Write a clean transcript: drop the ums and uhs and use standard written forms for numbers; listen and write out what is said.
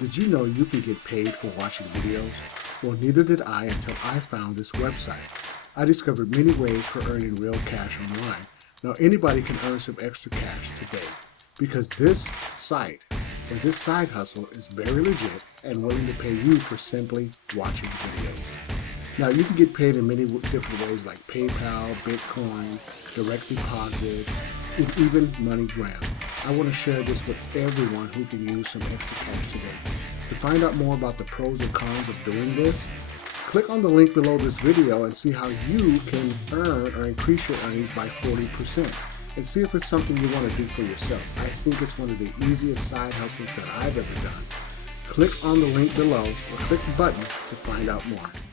Did you know you can get paid for watching videos? Well, neither did I until I found this website. I discovered many ways for earning real cash online. Now anybody can earn some extra cash today because this site or this side hustle is very legit and willing to pay you for simply watching videos. Now you can get paid in many different ways like PayPal, Bitcoin, direct deposit, and even MoneyGram. I want to share this with everyone who can use some extra cash today. To find out more about the pros and cons of doing this, click on the link below this video and see how you can earn or increase your earnings by 40%. And see if it's something you want to do for yourself. I think it's one of the easiest side hustles that I've ever done. Click on the link below or click the button to find out more.